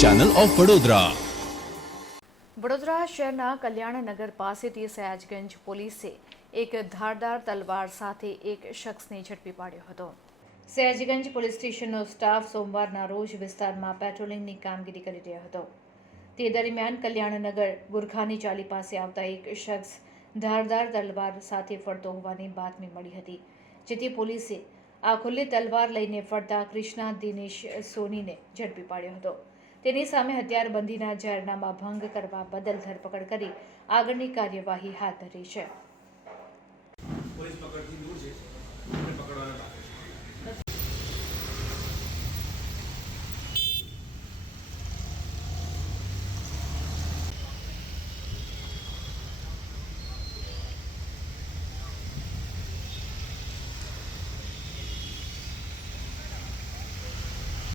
Channel of Vadodara. Vadodara શહેરના કલ્યાણનગર પાસેથી સયાજગંજ પોલીસે એક ધારદાર તલવાર સાથે એક શખ્સને ઝડપી પાડ્યો હતો. સયાજગંજ પોલીસ સ્ટેશનનો સ્ટાફ સોમવારના રોજ વિસ્તારમાં પેટ્રોલિંગની કામગીરી કરી રહ્યો હતો. તે દરમિયાન કલ્યાણનગર ગુરખાની ચાલી પાસે આવતા એક શખ્સ ધારદાર તલવાર સાથે ફરતો હોવાની બાતમી મળી હતી, જેથી પોલીસે આ ખુલ્લી તલવાર લઈને ફરતા કૃષ્ણા દિનેશ સોનીને ઝડપી પાડ્યો હતો. તેની સામે હથિયારબંધીના જાહેરનામા ભંગ કરવા બદલ ધરપકડ કરી આગળની કાર્યવાહી હાથ ધરી છે. પોલીસ પકડથી દૂર છે, પકડવાના